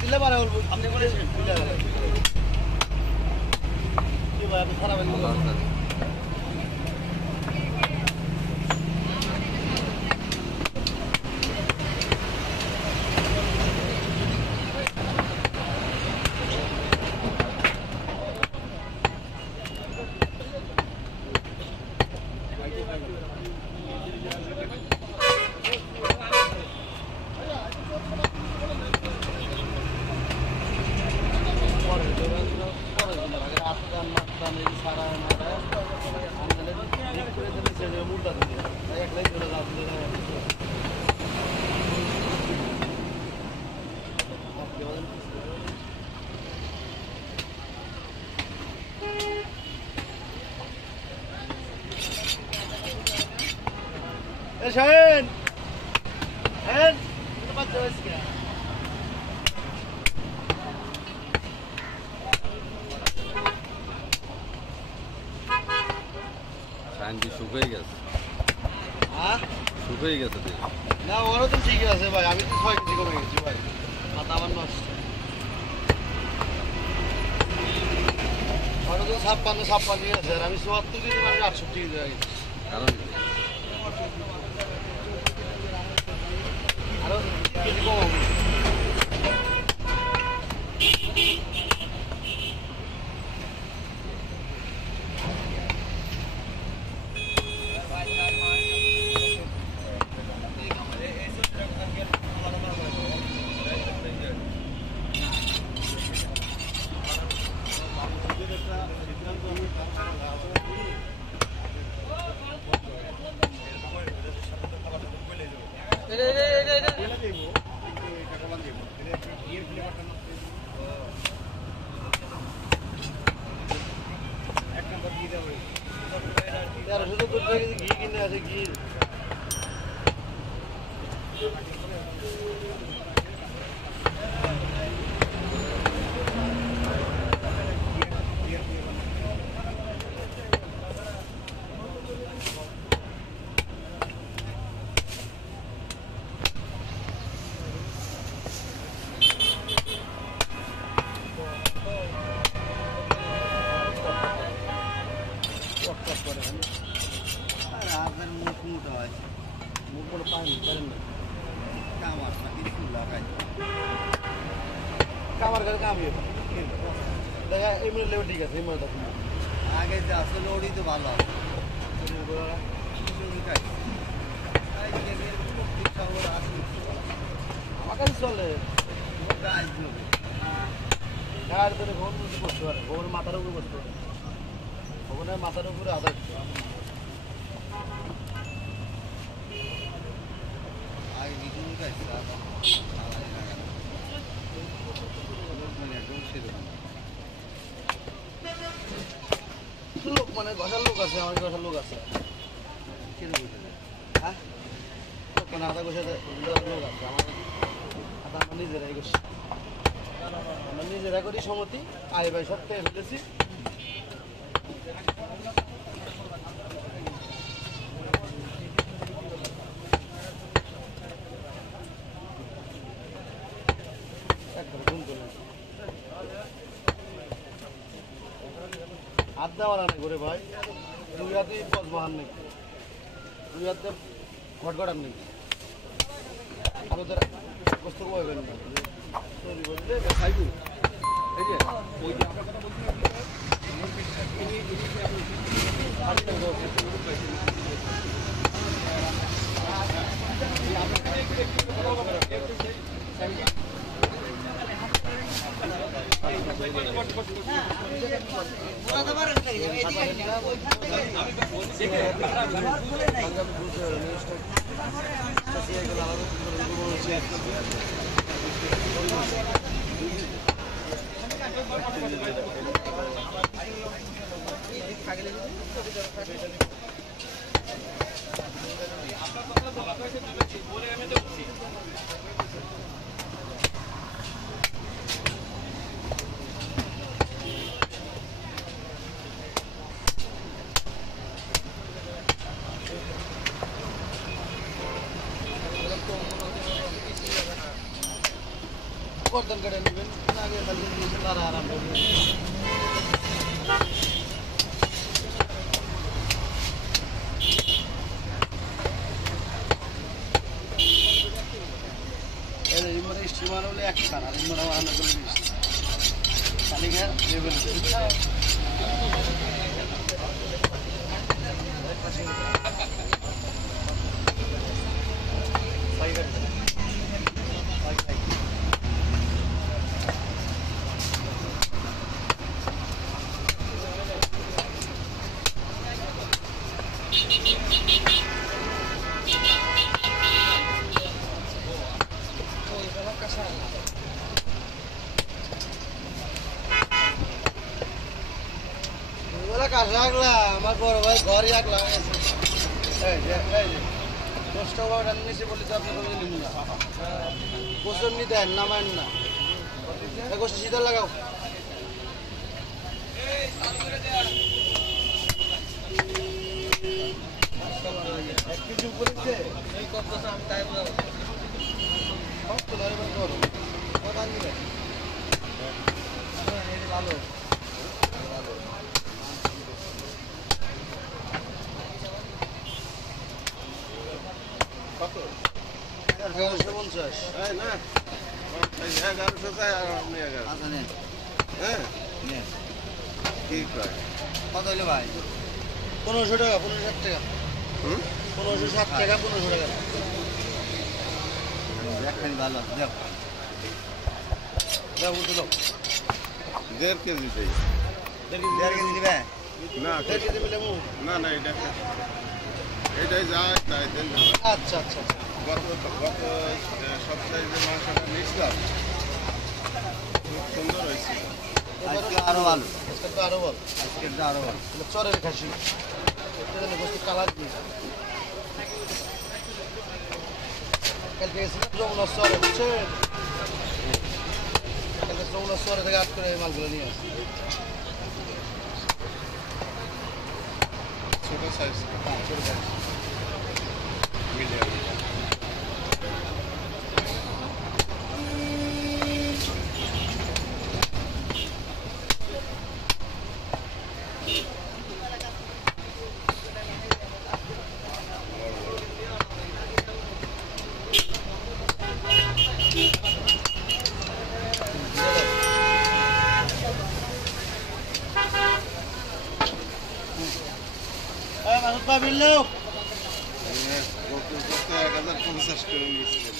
দিলে পারে আপনি বলেছেন কি ভাই আপনি খারাপ Shahin! Shahin! Dapat terus ka? Shahin ki শুকিয়ে গেছে হ্যাঁ শুকিয়ে গেছে তুই না ওরও তো ঠিক আছে ভাই আমি তো 6 কেজি কমে গেছি ভাই মাথা আমার নষ্ট ওরও তো 56 আছে আর আমি 74 কেজি মানে 68 কেজি হয়ে গেছি কারণ আরো কেজি কম হবে শুধু করতে ঘি কিনে আছে ঘি কামার ঘরে কামিয়ে দেখা এই মিলে ঠিক আছে এই মতো আগে যে আসলে ওরই তো ভালো আমার কাছে চলে গাড়ি ধরে ভোর মধ্যে করতে পারে ভোর মাথার উপরে করতে পারে ভবনের মাথার উপরে আদায় আগে কিছু লোক মানে ঘষার লোক আছে আমার ঘষার লোক আছে হ্যাঁ কেন আধা ঘষে লোক আছে আমার নিজেরাই করছি আমরা নিজেরা করি সমতি আয় ভাই সব খেয়ে ফেলেছি হাত দেওয়ার নেই করে ভাই দুই হাতে পথ বহার নেই দুই হাতে ঘটঘটার নেই আমাদের কষ্ট করবেন না তৈরি করলে খাইবো এই যে ওই যে আমরা কথা গর্দন কেটে নেবেন আগে খালি তারা আরাম করবেন স্টিমার হলে এক খান আর ইমার রান্না করলে বেশি তালিকা দেবেন আমার বড় ভাই ঘরই আগলা দশটা নিচে বললে তো আপনি কোনো নিন না গোসল নিতে দেন নামায়েন না গোসল শীতল লাগাও এক কেজি উপরে ভালো কত 1150 না 1100 চাই আর আপনি 11 আচ্ছা নেন হ্যাঁ নেন ঠিক আছে কত হলো ভাই 1500 টাকা 1560 টাকা 1560 টাকা 1500 টাকা দেখেন ভালো দাও দাও উঠে দাও 1.5 কেজি চাই 1.5 কেজি দিবে না 1.5 কেজি মিলে না না এটাই যায় তাই দেন আচ্ছা আচ্ছা গত সপ্তাহে যে মাংসটা নিয়েছিলাম খুব সুন্দর হয়েছে আজকে আরো ভালো আজকে তো আরো ভালো আজকে আরো ভালো চরের খাসি এখানে বস্তু কালার দিয়েছে কালকে গেছিলাম যমুনা চরে বুঝছে কালকে যমুনা চরে থেকে আট করে এই মালগুলো নিয়ে আসছে ছোট সাইজ হ্যাঁ ছোট সাইজ মিডিয়াম পাবিল 1050 করে নিয়েছিলেন